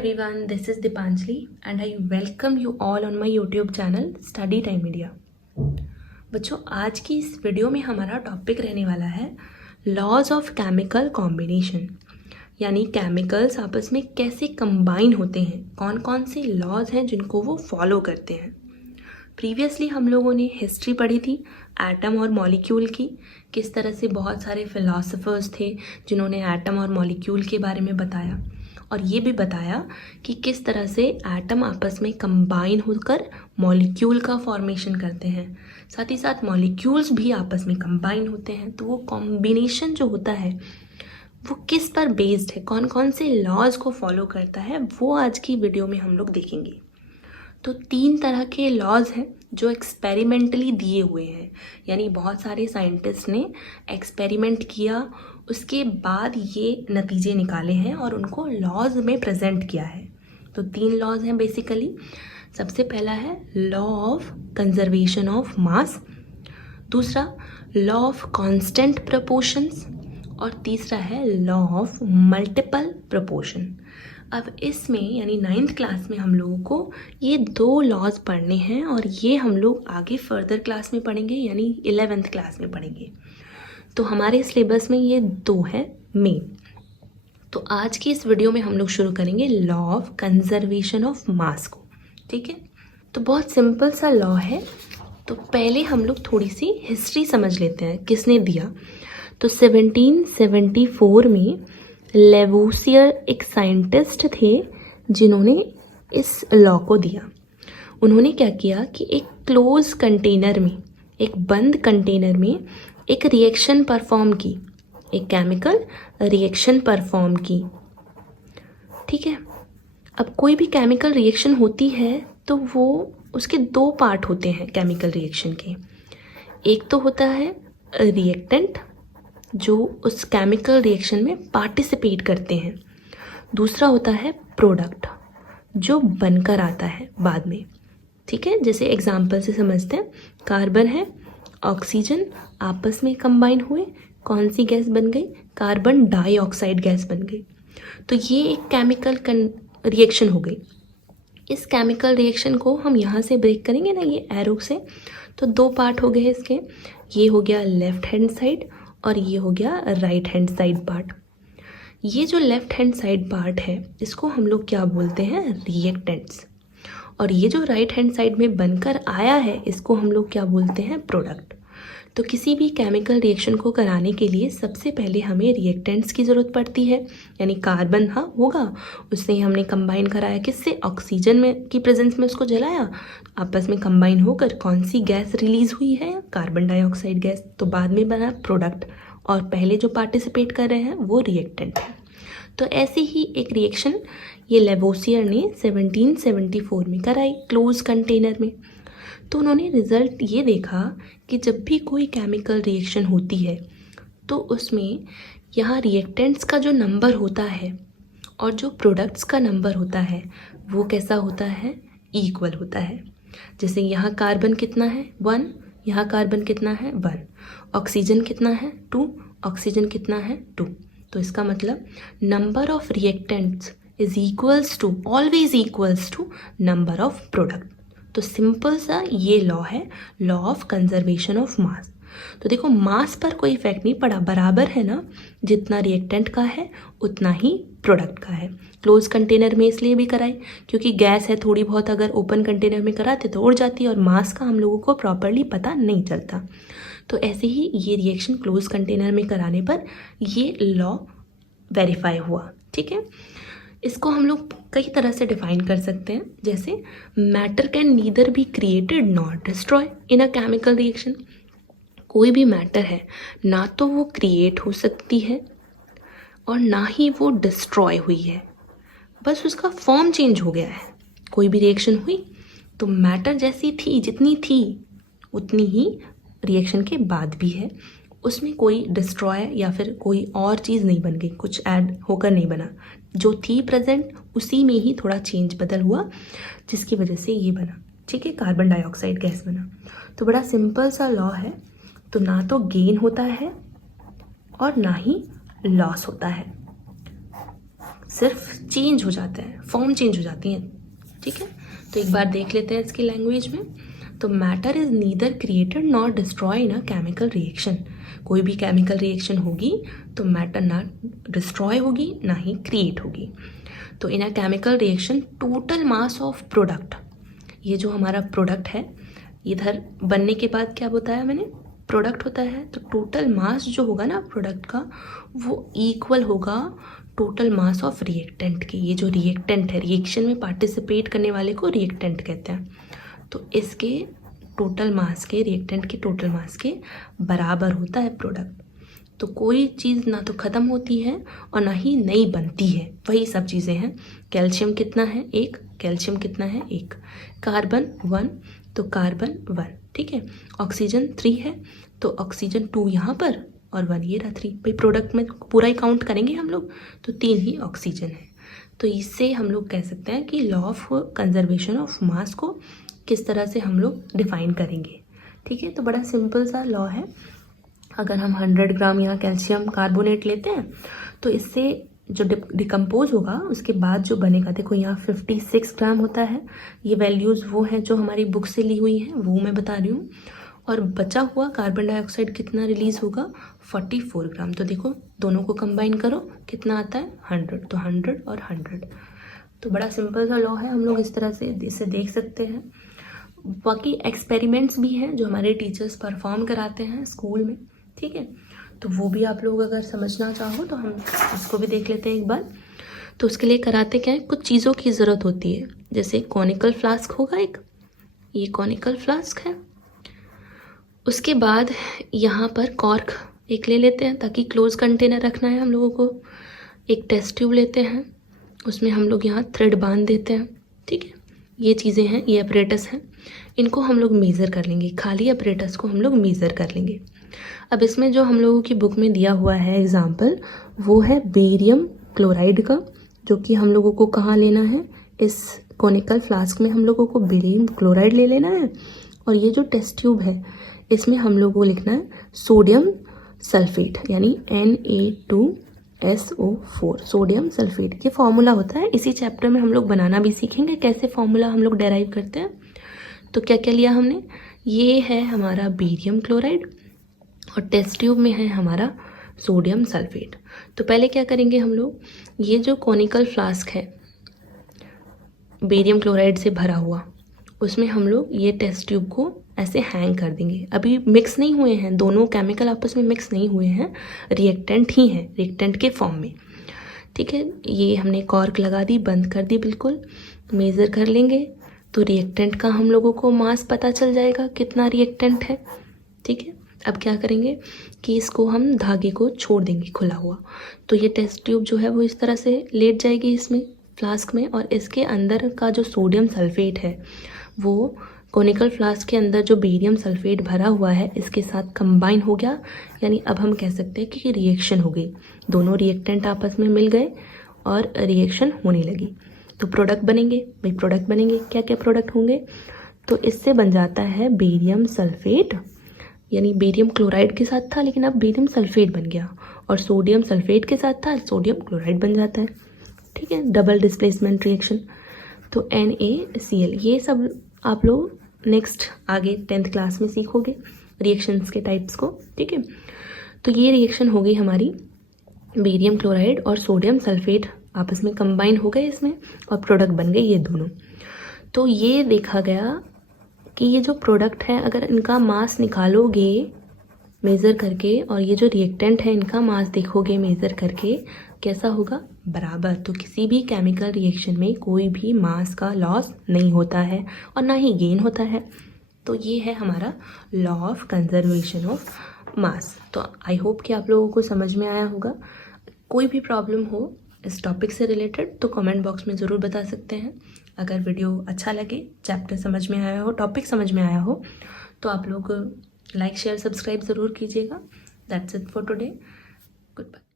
everyone, this is Dipanjali and I welcome you all on my YouTube channel Study Time Media। बच्चों, आज की इस video में हमारा टॉपिक रहने वाला है लॉज ऑफ केमिकल कॉम्बिनेशन, यानी केमिकल्स आपस में कैसे कंबाइन होते हैं, कौन कौन से लॉज हैं जिनको वो फॉलो करते हैं। प्रीवियसली हम लोगों ने हिस्ट्री पढ़ी थी एटम और मॉलिक्यूल की, किस तरह से बहुत सारे फिलोसोफर्स थे जिन्होंने एटम और मॉलिक्यूल के बारे में बताया, और ये भी बताया कि किस तरह से एटम आपस में कंबाइन होकर मॉलिक्यूल का फॉर्मेशन करते हैं, साथ ही साथ मॉलिक्यूल्स भी आपस में कंबाइन होते हैं। तो वो कॉम्बिनेशन जो होता है वो किस पर बेस्ड है, कौन कौन से लॉज को फॉलो करता है, वो आज की वीडियो में हम लोग देखेंगे। तो 3 तरह के लॉज हैं जो एक्सपेरिमेंटली दिए हुए हैं, यानी बहुत सारे साइंटिस्ट ने एक्सपेरिमेंट किया, उसके बाद ये नतीजे निकाले हैं और उनको लॉज में प्रेजेंट किया है। तो 3 लॉज हैं बेसिकली। सबसे पहला है लॉ ऑफ कंजर्वेशन ऑफ मास, दूसरा लॉ ऑफ कांस्टेंट प्रपोर्शंस, और तीसरा है लॉ ऑफ मल्टीपल प्रपोर्शन। अब इसमें यानी 9th क्लास में हम लोगों को ये 2 लॉज पढ़ने हैं और ये हम लोग आगे फर्दर क्लास में पढ़ेंगे, यानी 11th क्लास में पढ़ेंगे। तो हमारे सिलेबस में ये 2 है मेन। तो आज की इस वीडियो में हम लोग शुरू करेंगे लॉ ऑफ कंजर्वेशन ऑफ मास को, ठीक है। तो बहुत सिंपल सा लॉ है। तो पहले हम लोग थोड़ी सी हिस्ट्री समझ लेते हैं, किसने दिया। तो 1774 में लेवोसियर एक साइंटिस्ट थे जिन्होंने इस लॉ को दिया। उन्होंने क्या किया कि एक क्लोज कंटेनर में, एक बंद कंटेनर में एक रिएक्शन परफॉर्म की, एक केमिकल रिएक्शन परफॉर्म की, ठीक है। अब कोई भी केमिकल रिएक्शन होती है तो वो उसके 2 पार्ट होते हैं केमिकल रिएक्शन के। एक तो होता है रिएक्टेंट जो उस केमिकल रिएक्शन में पार्टिसिपेट करते हैं, दूसरा होता है प्रोडक्ट जो बनकर आता है बाद में, ठीक है। जैसे एग्जांपल से समझते हैं, कार्बन है, ऑक्सीजन आपस में कंबाइन हुए, कौन सी गैस बन गई, कार्बन डाइऑक्साइड गैस बन गई। तो ये एक केमिकल रिएक्शन हो गई। इस केमिकल रिएक्शन को हम यहाँ से ब्रेक करेंगे ना, ये एरो से, तो 2 पार्ट हो गए इसके। ये हो गया लेफ्ट हैंड साइड और ये हो गया राइट हैंड साइड पार्ट। ये जो लेफ्ट हैंड साइड पार्ट है इसको हम लोग क्या बोलते हैं, रिएक्टेंट्स, और ये जो राइट हैंड साइड में बनकर आया है इसको हम लोग क्या बोलते हैं, प्रोडक्ट। तो किसी भी केमिकल रिएक्शन को कराने के लिए सबसे पहले हमें रिएक्टेंट्स की ज़रूरत पड़ती है, यानी कार्बन होगा, उससे हमने कंबाइन कराया किससे, ऑक्सीजन में की प्रेजेंस में उसको जलाया, आपस में कंबाइन होकर कौन सी गैस रिलीज हुई है, कार्बन डाइऑक्साइड गैस, तो बाद में बना प्रोडक्ट, और पहले जो पार्टिसिपेट कर रहे हैं वो रिएक्टेंट है। तो ऐसे ही एक रिएक्शन ये लेवोसियर ने 1774 में कराई क्लोज कंटेनर में। तो उन्होंने रिज़ल्ट ये देखा कि जब भी कोई केमिकल रिएक्शन होती है तो उसमें यहाँ रिएक्टेंट्स का जो नंबर होता है और जो प्रोडक्ट्स का नंबर होता है वो कैसा होता है, इक्वल होता है। जैसे यहाँ कार्बन कितना है, 1, यहाँ कार्बन कितना है, 1, ऑक्सीजन कितना है, 2, ऑक्सीजन कितना है, 2। तो इसका मतलब number of reactants is equals to, always equals to number of product. तो सिंपल सा ये लॉ है, law of conservation of mass. तो देखो मास पर कोई इफेक्ट नहीं पड़ा, बराबर है ना, जितना रिएक्टेंट का है उतना ही प्रोडक्ट का है। क्लोज कंटेनर में इसलिए भी कराई क्योंकि गैस है थोड़ी बहुत, अगर ओपन कंटेनर में कराते तो उड़ जाती है और मास का हम लोगों को प्रॉपरली पता नहीं चलता। तो ऐसे ही ये रिएक्शन क्लोज कंटेनर में कराने पर ये लॉ वेरीफाई हुआ, ठीक है। इसको हम लोग कई तरह से डिफाइन कर सकते हैं, जैसे matter can neither be created nor destroy in a chemical reaction. कोई भी मैटर है ना तो वो क्रिएट हो सकती है और ना ही वो डिस्ट्रॉय हुई है, बस उसका फॉर्म चेंज हो गया है। कोई भी रिएक्शन हुई तो मैटर जैसी थी, जितनी थी उतनी ही रिएक्शन के बाद भी है, उसमें कोई डिस्ट्रॉय या फिर कोई और चीज़ नहीं बन गई, कुछ ऐड होकर नहीं बना, जो थी प्रेजेंट उसी में ही थोड़ा चेंज बदल हुआ जिसकी वजह से ये बना, ठीक है, कार्बन डाइऑक्साइड गैस बना। तो बड़ा सिंपल सा लॉ है। तो ना तो गेन होता है और ना ही लॉस होता है। सिर्फ चेंज हो जाता है, फॉर्म चेंज हो जाती हैं। ठीक है, तो एक बार देख लेते हैं इसकी लैंग्वेज में। तो matter is neither created not destroy in a chemical reaction. कोई भी केमिकल रिएक्शन होगी तो मैटर ना डिस्ट्रॉय होगी ना ही क्रिएट होगी। तो in a chemical reaction total mass of product, ये जो हमारा प्रोडक्ट है इधर बनने के बाद क्या बताया मैंने, प्रोडक्ट होता है, तो टोटल मास जो होगा ना प्रोडक्ट का वो इक्वल होगा टोटल मास ऑफ रिएक्टेंट के। ये जो रिएक्टेंट है, रिएक्शन में पार्टिसिपेट करने वाले को रिएक्टेंट कहते हैं, तो इसके टोटल मास के, रिएक्टेंट के टोटल मास के बराबर होता है प्रोडक्ट। तो कोई चीज़ ना तो ख़त्म होती है और ना ही नई बनती है, वही सब चीज़ें हैं। कैल्शियम कितना है 1, कैल्शियम कितना है 1, कार्बन 1 तो कार्बन 1, ठीक है। ऑक्सीजन 3 है तो ऑक्सीजन 2 यहाँ पर और 1 ये रहा 3। भाई प्रोडक्ट में पूरा ही काउंट करेंगे हम लोग तो 3 ही ऑक्सीजन है। तो इससे हम लोग कह सकते हैं कि लॉ ऑफ कंजर्वेशन ऑफ मास को किस तरह से हम लोग डिफाइन करेंगे। ठीक है, तो बड़ा सिंपल सा लॉ है। अगर हम 100 ग्राम यहाँ कैल्शियम कार्बोनेट लेते हैं तो इससे जो डिकम्पोज होगा उसके बाद जो बनेगा, देखो यहाँ 56 ग्राम होता है, ये वैल्यूज़ वो हैं जो हमारी बुक से ली हुई हैं, वो मैं बता रही हूँ। और बचा हुआ कार्बन डाइऑक्साइड कितना रिलीज़ होगा 44 ग्राम। तो देखो दोनों को कंबाइन करो कितना आता है 100, तो 100 और 100। तो बड़ा सिंपल सा लॉ है, हम लोग इस तरह से इसे देख सकते हैं। बाकी एक्सपेरिमेंट्स भी हैं जो हमारे टीचर्स परफॉर्म कराते हैं स्कूल में, ठीक है, तो वो भी आप लोग अगर समझना चाहो तो हम उसको भी देख लेते हैं एक बार। तो उसके लिए कराते क्या है, कुछ चीज़ों की ज़रूरत होती है, जैसे कॉनिकल फ्लास्क होगा एक, ये कॉनिकल फ्लास्क है। उसके बाद यहाँ पर कॉर्क एक ले लेते हैं ताकि क्लोज कंटेनर रखना है हम लोगों को। एक टेस्ट ट्यूब लेते हैं, उसमें हम लोग यहाँ थ्रेड बांध देते हैं, ठीक है। ये चीज़ें हैं, ये अपरेटस हैं, इनको हम लोग मेज़र कर लेंगे, खाली अपरेटस को हम लोग मेज़र कर लेंगे। अब इसमें जो हम लोगों की बुक में दिया हुआ है एग्जाम्पल, वो है बेरियम क्लोराइड का, जो कि हम लोगों को कहाँ लेना है, इस कॉनिकल फ्लास्क में हम लोगों को बेरियम क्लोराइड ले लेना है। और ये जो टेस्ट ट्यूब है इसमें हम लोगों को लिखना है सोडियम सल्फेट, यानी Na2SO4, सोडियम सल्फेट। ये फॉर्मूला होता है, इसी चैप्टर में हम लोग बनाना भी सीखेंगे कैसे फॉर्मूला हम लोग डेराइव करते हैं। तो क्या क्या लिया हमने, ये है हमारा बेरियम क्लोराइड और टेस्ट ट्यूब में है हमारा सोडियम सल्फेट। तो पहले क्या करेंगे हम लोग, ये जो कॉनिकल फ्लास्क है बेरियम क्लोराइड से भरा हुआ, उसमें हम लोग ये टेस्ट ट्यूब को ऐसे हैंग कर देंगे। अभी मिक्स नहीं हुए हैं, दोनों केमिकल आपस में मिक्स नहीं हुए हैं, रिएक्टेंट ही हैं, रिएक्टेंट के फॉर्म में, ठीक है। ये हमने कॉर्क लगा दी, बंद कर दी बिल्कुल, मेज़र कर लेंगे तो रिएक्टेंट का हम लोगों को मास पता चल जाएगा कितना रिएक्टेंट है, ठीक है। अब क्या करेंगे कि इसको हम धागे को छोड़ देंगे खुला हुआ, तो ये टेस्ट ट्यूब जो है वो इस तरह से लेट जाएगी इसमें फ्लास्क में, और इसके अंदर का जो सोडियम सल्फेट है वो कॉनिकल फ्लास्क के अंदर जो बेरियम सल्फेट भरा हुआ है इसके साथ कंबाइन हो गया। यानी अब हम कह सकते हैं कि रिएक्शन हो गई, दोनों रिएक्टेंट आपस में मिल गए और रिएक्शन होने लगी, तो प्रोडक्ट बनेंगे। भाई प्रोडक्ट बनेंगे, क्या क्या प्रोडक्ट होंगे, तो इससे बन जाता है बेरियम सल्फेट, यानी बेरियम क्लोराइड के साथ था लेकिन अब बेरियम सल्फेट बन गया, और सोडियम सल्फेट के साथ था सोडियम क्लोराइड बन जाता है, ठीक है, डबल डिस्प्लेसमेंट रिएक्शन। तो NaCl, ये सब आप लोग नेक्स्ट आगे 10th क्लास में सीखोगे रिएक्शंस के टाइप्स को, ठीक है। तो ये रिएक्शन हो गई हमारी, बेरियम क्लोराइड और सोडियम सल्फेट आपस में कंबाइन हो गए इसमें और प्रोडक्ट बन गए ये दोनों। तो ये देखा गया कि ये जो प्रोडक्ट है अगर इनका मास निकालोगे मेज़र करके और ये जो रिएक्टेंट है इनका मास देखोगे मेज़र करके, कैसा होगा, बराबर। तो किसी भी केमिकल रिएक्शन में कोई भी मास का लॉस नहीं होता है और ना ही गेन होता है। तो ये है हमारा law of conservation of mass. तो आई होप कि आप लोगों को समझ में आया होगा। कोई भी प्रॉब्लम हो इस टॉपिक से रिलेटेड तो कमेंट बॉक्स में ज़रूर बता सकते हैं। अगर वीडियो अच्छा लगे, चैप्टर समझ में आया हो, टॉपिक समझ में आया हो, तो आप लोग लाइक शेयर सब्सक्राइब ज़रूर कीजिएगा। That's it for today, good bye.